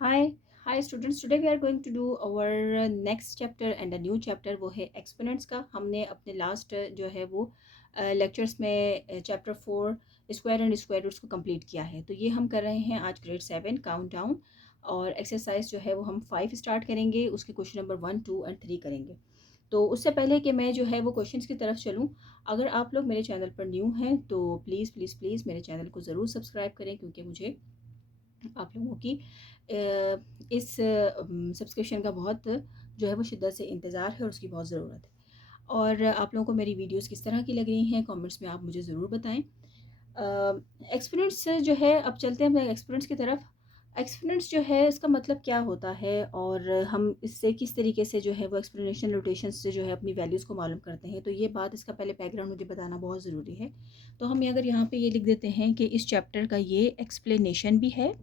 Hi, hi students. Today we are going to do our next chapter and a new chapter. वो है exponents का. हमने अपने last जो है वो लेक्चर्स में chapter 4 square and square roots को कंप्लीट किया है. तो ये हम कर रहे हैं आज ग्रेड 7 काउंट डाउन. और एक्सरसाइज जो है वो हम 5 स्टार्ट करेंगे. उसके क्वेश्चन नंबर 1, 2 एंड 3 करेंगे. तो उससे पहले कि मैं जो है वो क्वेश्चंस की तरफ चलूँ, अगर आप लोग मेरे चैनल पर न्यू हैं तो प्लीज़ प्लीज़ प्लीज़ मेरे चैनल को ज़रूर सब्सक्राइब करें, क्योंकि मुझे आप लोगों की इस सब्सक्रिप्शन का बहुत जो है वो शिद्दत से इंतज़ार है और उसकी बहुत ज़रूरत है. और आप लोगों को मेरी वीडियोस किस तरह की लग रही हैं कमेंट्स में आप मुझे ज़रूर बताएं. एक्सपोनेंट्स जो है, अब चलते हैं एक्सपोनेंट्स की तरफ. एक्सपोनेंट्स जो है इसका मतलब क्या होता है और हम इससे किस तरीके से जो है वो एक्सप्लेनेशन नोटेशन से जो है अपनी वैल्यूज़ को मालूम करते हैं. तो ये बात, इसका पहले बैकग्राउंड मुझे बताना बहुत ज़रूरी है. तो हम अगर यहाँ पे ये लिख देते हैं कि इस चैप्टर का ये एक्सप्लेनेशन भी है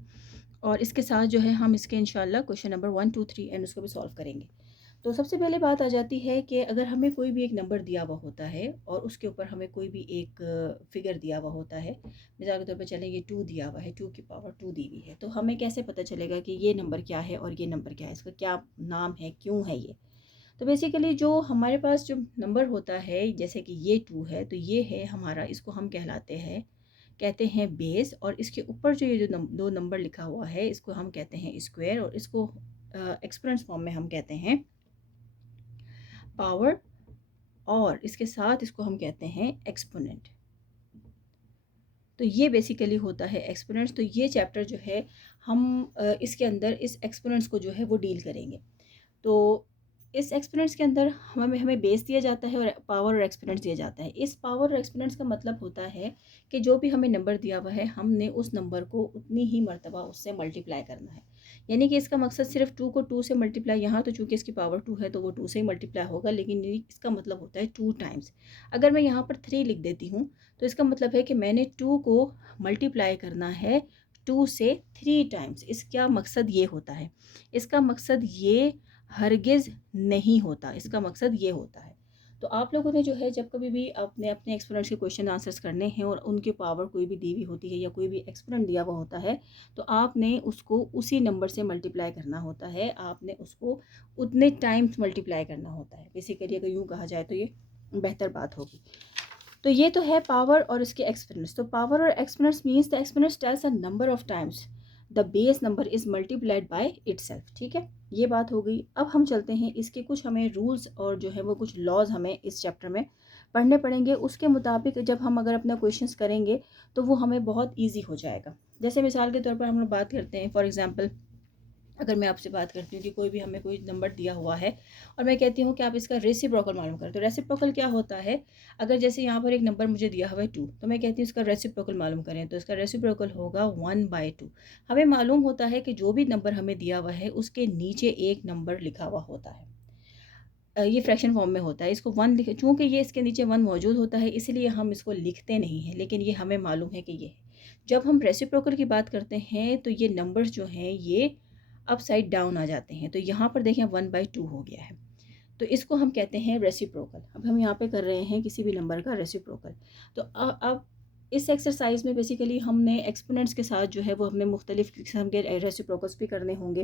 और इसके साथ जो है हम इसके इंशाल्लाह क्वेश्चन नंबर 1, 2, 3 एंड उसको भी सॉल्व करेंगे. तो सबसे पहले बात आ जाती है कि अगर हमें कोई भी एक नंबर दिया हुआ होता है और उसके ऊपर हमें कोई भी एक फिगर दिया हुआ होता है. मिसाल के तौर पर चलें, ये 2 दिया हुआ है, 2 की पावर 2 दी हुई है. तो हमें कैसे पता चलेगा कि ये नंबर क्या है और ये नंबर क्या है, इसका क्या नाम है, क्यों है ये. तो बेसिकली जो हमारे पास जो नंबर होता है, जैसे कि ये 2 है, तो ये है हमारा, इसको हम कहते हैं बेस. और इसके ऊपर जो ये जो दो नंबर लिखा हुआ है, इसको हम कहते हैं स्क्वायर. और इसको एक्सपोनेंट्स फॉर्म में हम कहते हैं पावर. और इसके साथ इसको हम कहते हैं एक्सपोनेंट. तो ये बेसिकली होता है एक्सपोनेंट्स. तो ये चैप्टर जो है हम इसके अंदर इस एक्सपोनेंट्स को जो है वो डील करेंगे. तो इस एक्सपोनेंट्स के अंदर हमें हमें बेस दिया जाता है और पावर और एक्सपोनेंट्स दिया जाता है. इस पावर और एक्सपोनेंट्स का मतलब होता है कि जो भी हमें नंबर दिया हुआ है, हमने उस नंबर को उतनी ही मर्तबा उससे मल्टीप्लाई करना है. यानी कि इसका मकसद सिर्फ 2 को 2 से मल्टीप्लाई, यहाँ तो चूँकि इसकी पावर 2 है तो वो 2 से ही मल्टीप्लाई होगा, लेकिन इसका मतलब होता है 2 टाइम्स. अगर मैं यहाँ पर 3 लिख देती हूँ तो इसका मतलब है कि मैंने 2 को मल्टीप्लाई करना है 2 से 3 टाइम्स. इसका मकसद ये होता है. इसका मकसद ये हरगिज़ नहीं होता. इसका मकसद ये होता है. तो आप लोगों ने जो है, जब कभी भी आपने अपने एक्सपोनेंट्स के क्वेश्चन आंसर्स करने हैं और उनकी पावर कोई भी दी हुई होती है या कोई भी एक्सपोनेंट दिया हुआ होता है, तो आपने उसको उसी नंबर से मल्टीप्लाई करना होता है. आपने उसको उतने टाइम्स मल्टीप्लाई करना होता है. बेसिकली अगर यूँ कहा जाए तो ये बेहतर बात होगी. तो ये तो है पावर और इसके एक्सपोनेंट्स. तो पावर और exponents means the exponents tales a number of times the base number is multiplied by itself. ठीक है, ये बात हो गई. अब हम चलते हैं, इसके कुछ हमें रूल्स और जो है वो कुछ लॉज हमें इस चैप्टर में पढ़ने पड़ेंगे. उसके मुताबिक जब हम अगर अपना क्वेश्चंस करेंगे तो वो हमें बहुत ईजी हो जाएगा. जैसे मिसाल के तौर पर हम लोग बात करते हैं, फॉर एग्जाम्पल अगर मैं आपसे बात करती हूँ कि कोई भी हमें कोई नंबर दिया हुआ है और मैं कहती हूँ कि आप इसका रेसिप्रोकल मालूम करें. तो रेसिप्रोकल क्या होता है, अगर जैसे यहाँ पर एक नंबर मुझे दिया हुआ है 2, तो मैं कहती हूँ इसका रेसिप्रोकल मालूम करें. तो इसका रेसिप्रोकल होगा 1/2. हमें मालूम होता है कि जो भी नंबर हमें दिया हुआ है उसके नीचे एक नंबर लिखा हुआ होता है. ये फ्रैक्शन फॉर्म में होता है. इसको 1 लिख, चूँकि ये इसके नीचे 1 मौजूद होता है इसलिए हम इसको लिखते नहीं हैं, लेकिन ये हमें मालूम है कि ये है. जब हम रेसिप्रोकल की बात करते हैं तो ये नंबर्स जो हैं ये अपसाइड डाउन आ जाते हैं. तो यहाँ पर देखें 1/2 हो गया है. तो इसको हम कहते हैं रेसिप्रोकल. अब हम यहाँ पे कर रहे हैं किसी भी नंबर का रेसिप्रोकल. तो अब इस एक्सरसाइज में बेसिकली हमने एक्सपोनेंट्स के साथ जो है वो हमने मुख्तलिफ़ किस्म के रेसिप्रोकल्स भी करने होंगे.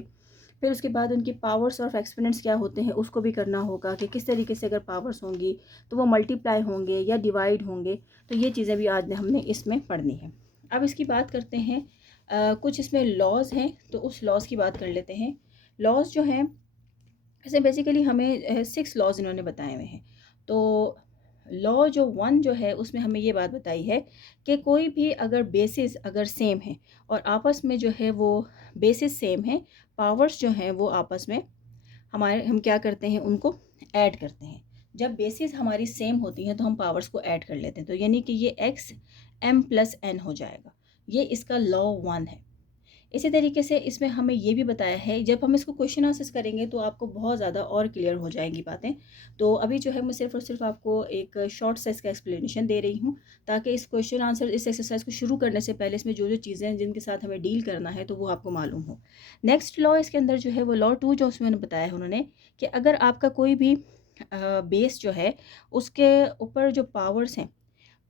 फिर उसके बाद उनकी पावर्स और एक्सपोनेंट्स क्या होते हैं उसको भी करना होगा कि किस तरीके से अगर पावर्स होंगी तो वो मल्टीप्लाई होंगे या डिवाइड होंगे. तो ये चीज़ें भी आज हमने इसमें पढ़नी है. अब इसकी बात करते हैं, कुछ इसमें लॉज हैं तो उस लॉज की बात कर लेते हैं. लॉज जो हैं, ऐसे बेसिकली हमें 6 लॉज इन्होंने बताए हुए हैं. तो लॉ जो 1 जो है उसमें हमें ये बात बताई है कि कोई भी अगर बेसिस अगर सेम है और आपस में जो है वो बेसिस सेम है, पावर्स जो हैं वो आपस में हम क्या करते हैं, उनको ऐड करते हैं. जब बेसिस हमारी सेम होती हैं तो हम पावर्स को ऐड कर लेते हैं. तो यानी कि ये x m+n हो जाएगा. ये इसका लॉ 1 है. इसी तरीके से इसमें हमें ये भी बताया है, जब हम इसको क्वेश्चन आंसर्स करेंगे तो आपको बहुत ज़्यादा और क्लियर हो जाएंगी बातें. तो अभी जो है मैं सिर्फ और सिर्फ आपको एक शॉर्ट सा इसका एक्सप्लेनेशन दे रही हूँ, ताकि इस क्वेश्चन आंसर इस एक्सरसाइज को शुरू करने से पहले इसमें जो जो चीज़ें हैं जिनके साथ हमें डील करना है तो वो आपको मालूम हो. नेक्स्ट लॉ इसके अंदर जो है वो लॉ 2 जो उसमें बताया है उन्होंने, कि अगर आपका कोई भी बेस जो है उसके ऊपर जो पावर्स हैं,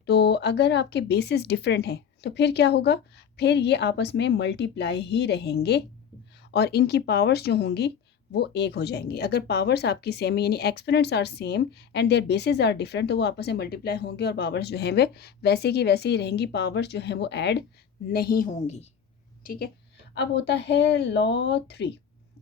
तो अगर आपके बेसिस डिफरेंट हैं तो फिर क्या होगा, फिर ये आपस में मल्टीप्लाई ही रहेंगे. और इनकी पावर्स जो होंगी वो एक हो जाएंगी। अगर पावर्स आपकी सेम है यानी exponents are same and their basis are different, तो वो आपस में मल्टीप्लाई होंगे और पावर्स जो हैं वे वैसे की वैसे ही रहेंगी, पावर्स जो हैं वो ऐड नहीं होंगी। ठीक है। अब होता है लॉ 3।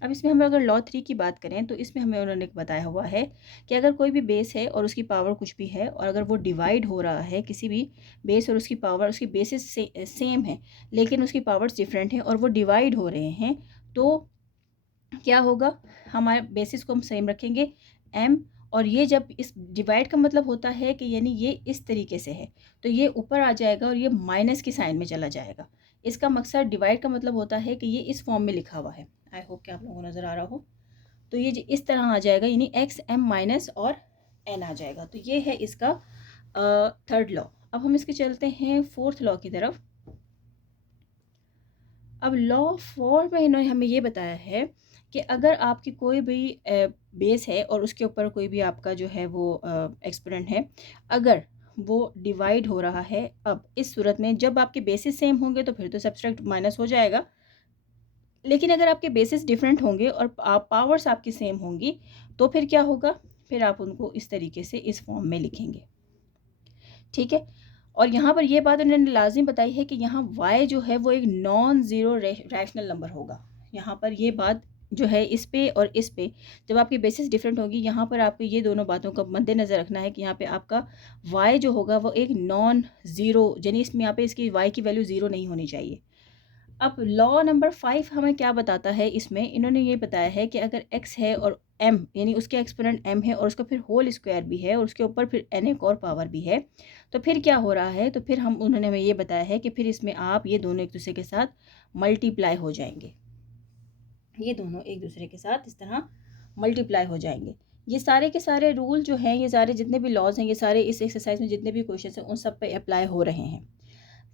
अब इसमें हम अगर लॉ 3 की बात करें तो इसमें हमें उन्होंने बताया हुआ है कि अगर कोई भी बेस है और उसकी पावर कुछ भी है और अगर वो डिवाइड हो रहा है, किसी भी बेस और उसकी पावर, उसकी बेसिस सेम है लेकिन उसकी पावर्स डिफरेंट हैं और वो डिवाइड हो रहे हैं, तो क्या होगा, हमारे बेसिस को हम सेम रखेंगे m, और ये जब इस डिवाइड का मतलब होता है कि यानी ये इस तरीके से है तो ये ऊपर आ जाएगा और ये माइनस की साइन में चला जाएगा। इसका मकसद डिवाइड का मतलब होता है कि ये इस फॉर्म में लिखा हुआ है, आई होप कि आप लोगों को नज़र आ रहा हो। तो ये इस तरह आ जाएगा यानी एक्स एम माइनस और एन आ जाएगा। तो ये है इसका थर्ड लॉ। अब हम इसके चलते हैं फोर्थ लॉ की तरफ। अब लॉ 4 में इन्होंने हमें ये बताया है कि अगर आपकी कोई भी बेस है और उसके ऊपर कोई भी आपका जो है वो एक्सपोनेंट है, अगर वो डिवाइड हो रहा है, अब इस सूरत में जब आपके बेसिस सेम होंगे तो फिर तो सब्सट्रैक्ट माइनस हो जाएगा, लेकिन अगर आपके बेसिस डिफरेंट होंगे और आप पावर्स आपकी सेम होंगी तो फिर क्या होगा, फिर आप उनको इस तरीके से इस फॉर्म में लिखेंगे। ठीक है। और यहाँ पर ये बात उन्होंने लाजिम बताई है कि यहाँ y जो है वो एक नॉन ज़ीरो रैशनल नंबर होगा। यहाँ पर ये बात जो है इस पे और इस पे जब आपकी बेसिस डिफरेंट होगी, यहाँ पर आपको ये दोनों बातों का मद्देनज़र रखना है कि यहाँ पे आपका y जो होगा वो एक नॉन ज़ीरो, यानी इसमें यहाँ पे इसकी y की वैल्यू ज़ीरो नहीं होनी चाहिए। अब लॉ नंबर 5 हमें क्या बताता है, इसमें इन्होंने ये बताया है कि अगर x है और m यानी उसके एक्सपोनेंट m है और उसका फिर होल स्क्वायर भी है और उसके ऊपर फिर n एक और पावर भी है, तो फिर क्या हो रहा है, तो फिर उन्होंने हमें ये बताया है कि फिर इसमें आप ये दोनों एक दूसरे के साथ मल्टीप्लाई हो जाएंगे। ये दोनों एक दूसरे के साथ इस तरह मल्टीप्लाई हो जाएंगे। ये सारे के सारे रूल जो हैं, ये सारे जितने भी लॉज हैं, ये सारे इस एक्सरसाइज में जितने भी क्वेश्चन हैं उन सब पे अप्लाई हो रहे हैं।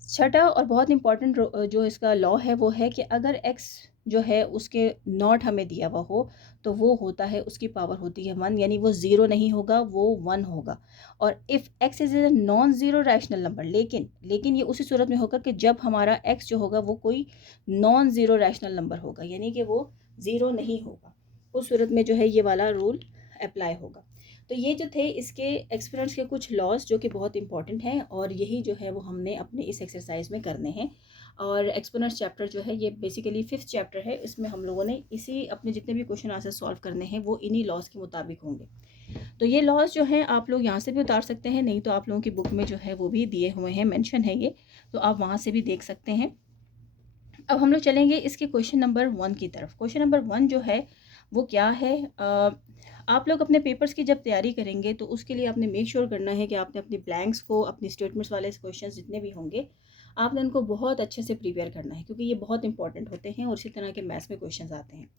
छठा और बहुत इंपॉर्टेंट जो इसका लॉ है वो है कि अगर x जो है उसके नॉट हमें दिया हुआ हो तो वो होता है, उसकी पावर होती है 1, यानी वो ज़ीरो नहीं होगा, वो 1 होगा। और if x is a non zero rational number, लेकिन ये उसी सूरत में होगा कि जब हमारा x जो होगा वो कोई नॉन ज़ीरो रैशनल नंबर होगा, यानी कि वो ज़ीरो नहीं होगा, उस सूरत में जो है ये वाला रूल अप्लाई होगा। तो ये जो थे इसके एक्सपेरिमेंट्स के कुछ लॉज जो कि बहुत इंपॉर्टेंट हैं और यही जो है वो हमने अपने इस एक्सरसाइज में करने हैं। और एक्सपोनेंट्स चैप्टर जो है ये बेसिकली 5th चैप्टर है, इसमें हम लोगों ने इसी अपने जितने भी क्वेश्चन आंसर सॉल्व करने हैं वो इन्हीं लॉज के मुताबिक होंगे। तो ये लॉज जो हैं आप लोग यहाँ से भी उतार सकते हैं, नहीं तो आप लोगों की बुक में जो है वो भी दिए हुए हैं, मेंशन है ये, तो आप वहाँ से भी देख सकते हैं। अब हम लोग चलेंगे इसके क्वेश्चन नंबर 1 की तरफ। क्वेश्चन नंबर 1 जो है वो क्या है, आप लोग अपने पेपर्स की जब तैयारी करेंगे तो उसके लिए आपने मेक श्योर करना है कि आपने अपने ब्लैंक्स को, अपनी स्टेटमेंट्स वाले क्वेश्चन जितने भी होंगे आपने उनको बहुत अच्छे से प्रिपेयर करना है, क्योंकि ये बहुत इंपॉर्टेंट होते हैं और इसी तरह के मैथ्स में क्वेश्चन आते हैं।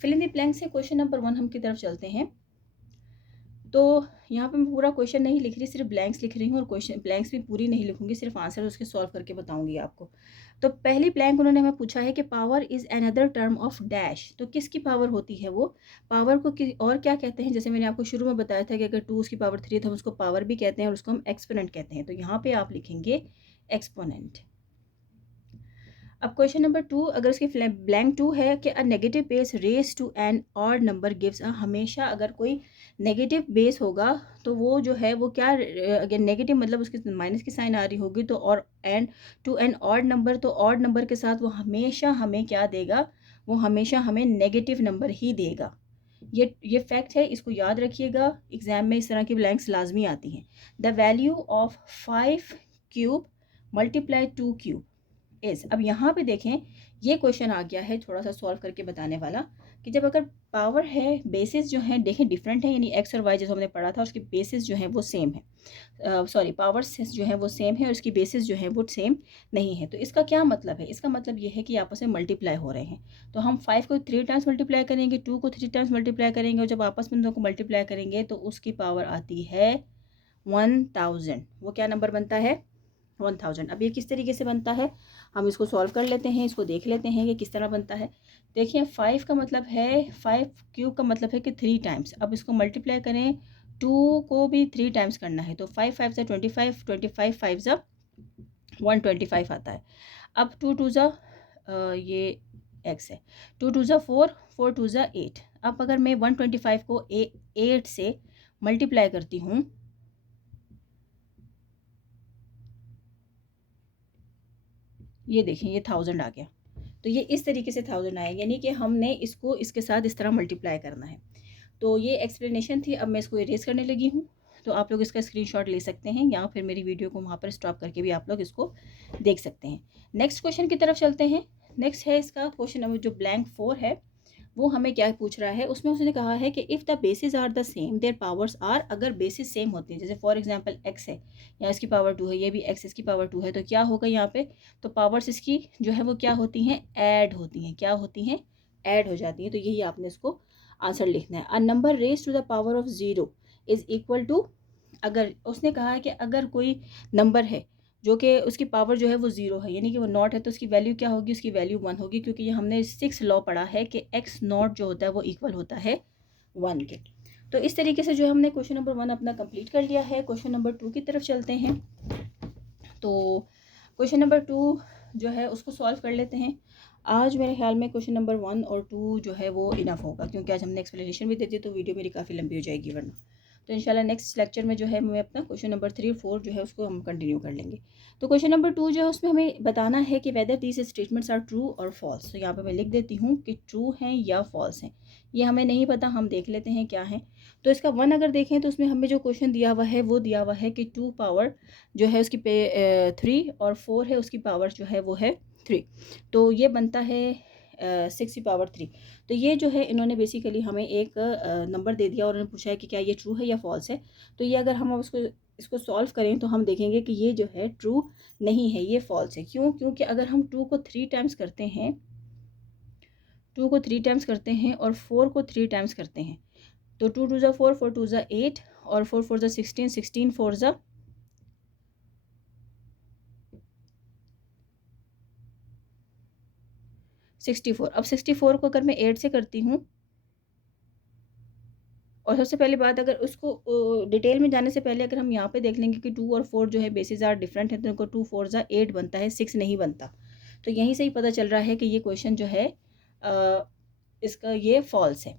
फिल इन द ब्लैंक्स से क्वेश्चन नंबर 1 हम की तरफ चलते हैं। तो यहाँ पे मैं पूरा क्वेश्चन नहीं लिख रही, सिर्फ ब्लैंक्स लिख रही हूँ और क्वेश्चन ब्लैंक्स भी पूरी नहीं लिखूंगी, सिर्फ आंसर उसके सॉल्व करके बताऊंगी आपको। तो पहली ब्लैंक उन्होंने हमें पूछा है कि power is another term of dash, तो किसकी पावर होती है वो, पावर को और क्या कहते हैं। जैसे मैंने आपको शुरू में बताया था कि अगर 2 उसकी पावर 3 तो हम उसको पावर भी कहते हैं और उसको हम एक्सपोनेंट कहते हैं, तो यहाँ पे आप लिखेंगे एक्सपोनेंट। अब क्वेश्चन नंबर 2, अगर उसकी ब्लैंक 2 है कि a negative base raise to an odd number gives a, हमेशा अगर कोई नेगेटिव बेस होगा तो वो जो है वो क्या, अगर नेगेटिव मतलब उसकी माइनस की साइन आ रही होगी तो, और an to an odd number, तो ऑड नंबर के साथ वो हमेशा हमें क्या देगा, वो हमेशा हमें नेगेटिव नंबर ही देगा। ये फैक्ट है, इसको याद रखिएगा, एग्जाम में इस तरह की ब्लैंक्स लाजमी आती हैं। The value of 5 cube multiply 2 cube is, अब यहाँ पे देखें ये क्वेश्चन आ गया है थोड़ा सा सॉल्व करके बताने वाला, कि जब अगर पावर है, बेसिस जो है देखें डिफरेंट है, यानी एक्स और वाई जैसे हमने पढ़ा था उसकी बेसिस जो है वो सेम है, सॉरी पावर्स जो है वो सेम है और उसकी बेसिस जो है वो सेम नहीं है। तो इसका क्या मतलब है, इसका मतलब ये है कि आपस में मल्टीप्लाई हो रहे हैं। तो हम 5 को 3 टाइम्स मल्टीप्लाई करेंगे, 2 को 3 टाइम्स मल्टीप्लाई करेंगे और जब आपस में दोनों को मल्टीप्लाई करेंगे तो उसकी पावर आती है 1000। वो क्या नंबर बनता है, 1000। अब ये किस तरीके से बनता है, हम इसको सॉल्व कर लेते हैं, इसको देख लेते हैं कि किस तरह बनता है। देखिए 5 का मतलब है, 5 क्यूब का मतलब है कि 3 टाइम्स। अब इसको मल्टीप्लाई करें, 2 को भी 3 टाइम्स करना है, तो 5 5 ज़ा 25, 25 5 ज़ा 125 आता है। अब 2 2 ज़ा ये एक्स है। 2 2 ज़ा 4, 4 2 ज़ा 8। अब अगर मैं 125 को 8 से मल्टीप्लाई करती हूँ, ये देखें ये 1000 आ गया। तो ये इस तरीके से 1000 आया, यानी कि हमने इसको इसके साथ इस तरह मल्टीप्लाई करना है। तो ये एक्सप्लेनेशन थी। अब मैं इसको इरेज करने लगी हूँ, तो आप लोग इसका स्क्रीनशॉट ले सकते हैं या फिर मेरी वीडियो को वहाँ पर स्टॉप करके भी आप लोग इसको देख सकते हैं। नेक्स्ट क्वेश्चन की तरफ चलते हैं। नेक्स्ट है इसका क्वेश्चन नंबर जो ब्लैंक 4 है, वो हमें क्या पूछ रहा है। उसमें उसने कहा है कि if the basis are the same their powers are, अगर बेसिस सेम होती है, जैसे फॉर एग्जांपल एक्स है, या इसकी पावर 2 है, ये भी एक्स इसकी पावर 2 है, तो क्या होगा यहाँ पे, तो पावर्स इसकी जो है वो क्या होती हैं, ऐड होती हैं। क्या होती हैं, ऐड हो जाती हैं। तो यही आपने इसको आंसर लिखना है। A number raise to the power of 0 is equal to, अगर उसने कहा है कि अगर कोई नंबर है जो कि उसकी पावर जो है वो 0 है, यानी कि वो नॉट है, तो उसकी वैल्यू क्या होगी, उसकी वैल्यू 1 होगी, क्योंकि ये हमने 6 लॉ पढ़ा है कि एक्स नॉट जो होता है वो इक्वल होता है 1 के। तो इस तरीके से जो है हमने क्वेश्चन नंबर 1 अपना कंप्लीट कर लिया है। क्वेश्चन नंबर 2 की तरफ चलते हैं। तो क्वेश्चन नंबर 2 जो है उसको सॉल्व कर लेते हैं। आज मेरे ख्याल में क्वेश्चन नंबर 1 और 2 जो है वो इनफ होगा, क्योंकि आज हमने एक्सप्लेनेशन भी दे दी, तो वीडियो मेरी काफ़ी लंबी हो जाएगी वरना। तो इंशाल्लाह नेक्स्ट लेक्चर में जो है मैं अपना क्वेश्चन नंबर 3 और 4 जो है उसको हम कंटिन्यू कर लेंगे। तो क्वेश्चन नंबर 2 जो है उसमें हमें बताना है कि whether these statements are true और फॉल्स। तो यहाँ पे मैं लिख देती हूँ कि ट्रू हैं या फॉल्स हैं। ये हमें नहीं पता, हम देख लेते हैं क्या है। तो इसका 1 अगर देखें तो उसमें हमें जो क्वेश्चन दिया हुआ है वो दिया हुआ है कि 2 पावर जो है उसकी पे 3 और 4 है उसकी पावर जो है वो है 3। तो ये बनता है 6 की पावर 3। तो ये जो है इन्होंने बेसिकली हमें एक नंबर दे दिया और उन्होंने पूछा है कि क्या ये ट्रू है या फॉल्स है। तो ये अगर हम उसको इसको सॉल्व करें तो हम देखेंगे कि ये जो है ट्रू नहीं है, ये फॉल्स है। क्यों? क्योंकि अगर हम 2 को 3 टाइम्स करते हैं, 2 को 3 टाइम्स करते हैं और 4 को 3 टाइम्स करते हैं, तो 2 2 ज़ा 4, 4 2 ज़ा 8 और 4 4 ज़ा 16, 16 4 ज़ा 64। अब 64 को अगर मैं 8 से करती हूँ, और सबसे पहली बात, अगर उसको डिटेल में जाने से पहले अगर हम यहाँ पे देख लेंगे कि 2 और 4 जो है बेसिस आर डिफरेंट है, तो इनको 2 4 ज़ा 8 बनता है, 6 नहीं बनता। तो यहीं से ही पता चल रहा है कि ये क्वेश्चन जो है इसका ये फॉल्स है।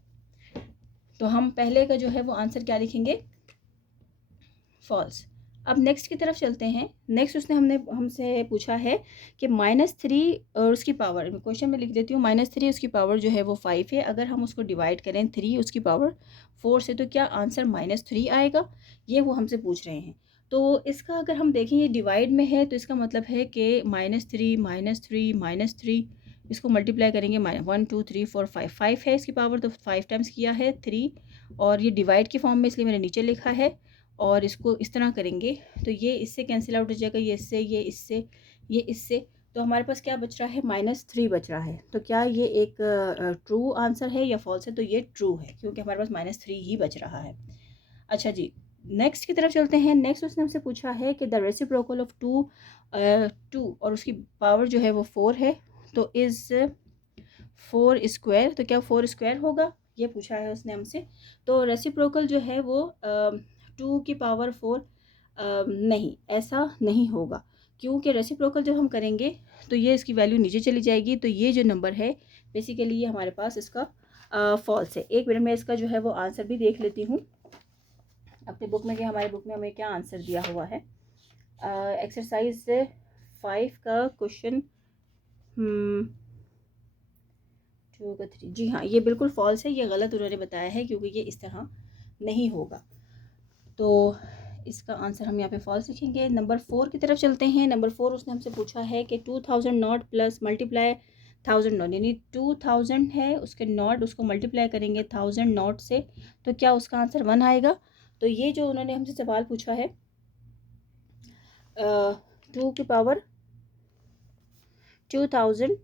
तो हम पहले का जो है वो आंसर क्या लिखेंगे, फॉल्स। अब नेक्स्ट की तरफ चलते हैं। नेक्स्ट उसने हमसे पूछा है कि -3 और उसकी पावर, क्वेश्चन में लिख देती हूँ, -3 उसकी पावर जो है वो 5 है। अगर हम उसको डिवाइड करें 3 उसकी पावर 4 से, तो क्या आंसर -3 आएगा, ये वो हमसे पूछ रहे हैं। तो इसका अगर हम देखें ये डिवाइड में है, तो इसका मतलब है कि -3 -3 -3 इसको मल्टीप्लाई करेंगे, 1 2 3 4 5, 5 है इसकी पावर, तो 5 टाइम्स किया है 3, और ये डिवाइड की फॉर्म में इसलिए मैंने नीचे लिखा है। और इसको इस तरह करेंगे तो ये इससे कैंसिल आउट हो जाएगा, ये इससे, ये इससे, ये इससे, तो हमारे पास क्या बच रहा है, -3 बच रहा है। तो क्या ये एक ट्रू आंसर है या फॉल्स है, तो ये ट्रू है, क्योंकि हमारे पास -3 ही बच रहा है। अच्छा जी, नेक्स्ट की तरफ चलते हैं। नेक्स्ट उसने हमसे पूछा है कि द रेसिप्रोकल ऑफ 2 और उसकी पावर जो है वो 4 है, तो इज़ 4 स्क्वायर, तो क्या 4 स्क्वायर होगा, ये पूछा है उसने हमसे। तो रेसिप्रोकल जो है वो 2 की पावर 4 नहीं, ऐसा नहीं होगा, क्योंकि रेसिप्रोकल जब हम करेंगे तो ये इसकी वैल्यू नीचे चली जाएगी। तो ये जो नंबर है बेसिकली ये हमारे पास इसका फॉल्स है। एक मिनट में इसका जो है वो आंसर भी देख लेती हूँ अपनी बुक में कि हमारी बुक में हमें क्या आंसर दिया हुआ है। एक्सरसाइज 5 का क्वेश्चन 2 का 3, जी हाँ, ये बिल्कुल फॉल्स है, ये गलत उन्होंने बताया है, क्योंकि ये इस तरह नहीं होगा। तो इसका आंसर हम यहाँ पे फॉल्स लिखेंगे। नंबर 4 की तरफ चलते हैं। नंबर 4 उसने हमसे पूछा है कि 2000 नॉट प्लस मल्टीप्लाई 1000 नॉट, यानी 2000 है उसके नॉट, उसको मल्टीप्लाई करेंगे 1000 नॉट से, तो क्या उसका आंसर 1 आएगा। तो ये जो उन्होंने हमसे सवाल पूछा है 2 की पावर 2000,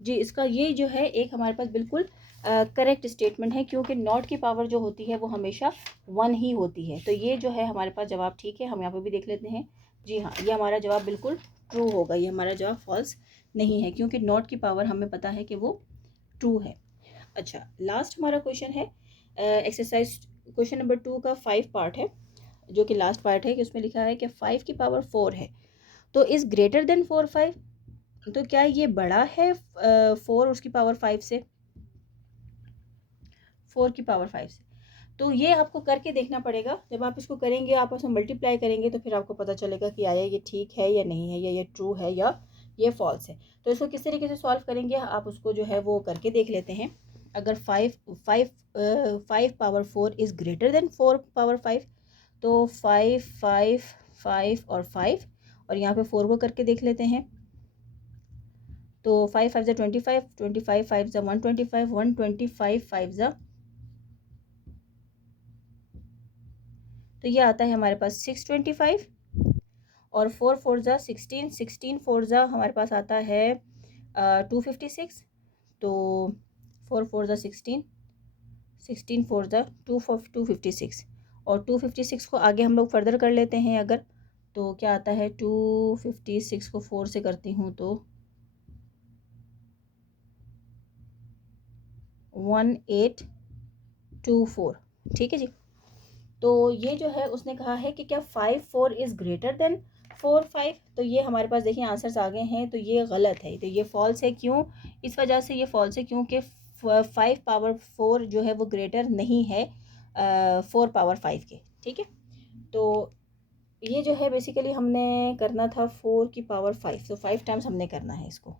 जी इसका ये जो है एक हमारे पास बिल्कुल करेक्ट स्टेटमेंट है, क्योंकि नॉट की पावर जो होती है वो हमेशा 1 ही होती है। तो ये जो है हमारे पास जवाब ठीक है। हम यहाँ पे भी देख लेते हैं, जी हाँ, ये हमारा जवाब बिल्कुल ट्रू होगा, ये हमारा जवाब फॉल्स नहीं है, क्योंकि नॉट की पावर हमें पता है कि वो ट्रू है। अच्छा, लास्ट हमारा क्वेश्चन है एक्सरसाइज क्वेश्चन नंबर 2 का 5 पार्ट है, जो कि लास्ट पार्ट है, कि उसमें लिखा है कि 5 की पावर 4 है, तो इज़ ग्रेटर देन 4 5। तो क्या ये बड़ा है 4 उसकी पावर 5 से, 4 की पावर 5 से? तो ये आपको करके देखना पड़ेगा। जब आप इसको करेंगे, आपस में मल्टीप्लाई करेंगे, तो फिर आपको पता चलेगा कि आया ये ठीक है या नहीं है, या ये ट्रू है या ये फॉल्स है। तो इसको किस तरीके से सॉल्व करेंगे, आप उसको जो है वो करके देख लेते हैं। अगर 5 power 4 is greater than 4 power 5, तो 5 5 5 और 5, और यहाँ पे 4 को करके देख लेते हैं। तो 5 5 ज़ा 25, 25 5 ज़ा 125, 125 5 ज़ा, तो ये आता है हमारे पास 625, और 4 4 ज़ा 16, 16 4 ज़ा हमारे पास आता है 256। तो 4 4 ज़ा 16, 16 4 ज़ा 256, और 256 को आगे हम लोग फर्दर कर लेते हैं अगर, तो क्या आता है 256 को 4 से करती हूँ तो 1824। ठीक है जी। तो ये जो है उसने कहा है कि क्या 5 4 इज़ ग्रेटर देन 4 5, तो ये हमारे पास देखिए आंसर्स आ गए हैं। तो ये गलत है, तो ये फॉल्स है। क्यों? इस वजह से ये फॉल्स है क्योंकि 5 पावर 4 जो है वो ग्रेटर नहीं है 4 पावर 5 के। ठीक है, तो ये जो है बेसिकली हमने करना था 4 की पावर 5, तो 5 टाइम्स हमने करना है इसको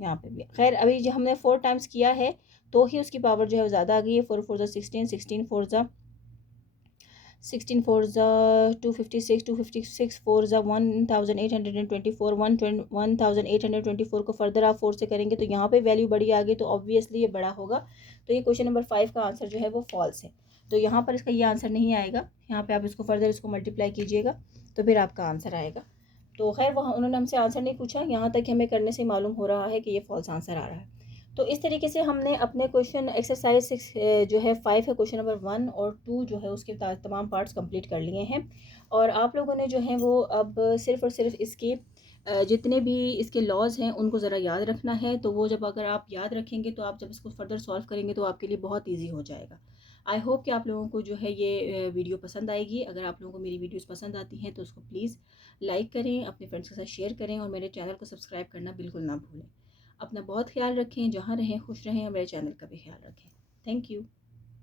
यहाँ पे भी। खैर अभी जो हमने 4 टाइम्स किया है तो ही उसकी पावर जो है वो ज़्यादा आ गई है। 4 4 ज़ा 16, 16 4 ज़ा 16 4 ज़ा 256, 256 4 ज़ा 1824, 1824 को फर्दर आप 4 से करेंगे तो यहाँ पे वैल्यू बड़ी आ गई, तो ऑब्वियसली ये बड़ा होगा। तो ये क्वेश्चन नंबर 5 का आंसर जो है वो फॉल्स है। तो यहाँ पर इसका ये आंसर नहीं आएगा। यहाँ पे आप इसको फर्दर इसको मल्टीप्लाई कीजिएगा तो फिर आपका आंसर आएगा। तो खैर वहाँ उन्होंने हमसे आंसर नहीं पूछा, यहाँ तक हमें करने से मालूम हो रहा है कि ये फॉल्स आंसर आ रहा है। तो इस तरीके से हमने अपने क्वेश्चन एक्सरसाइज 6 जो है 5 है, क्वेश्चन नंबर 1 और 2 जो है उसके तमाम पार्ट्स कंप्लीट कर लिए हैं। और आप लोगों ने जो है वो अब सिर्फ़ और सिर्फ इसके जितने भी इसके लॉज हैं उनको ज़रा याद रखना है। तो वो जब अगर आप याद रखेंगे तो आप जब इसको फर्दर सॉल्व करेंगे तो आपके लिए बहुत ईजी हो जाएगा। आई होप कि आप लोगों को जो है ये वीडियो पसंद आएगी। अगर आप लोगों को मेरी वीडियोस पसंद आती हैं तो उसको प्लीज़ लाइक करें, अपने फ्रेंड्स के साथ शेयर करें, और मेरे चैनल को सब्सक्राइब करना बिल्कुल ना भूलें। अपना बहुत ख्याल रखें, जहाँ रहें खुश रहें, और मेरे चैनल का भी ख्याल रखें। Thank you.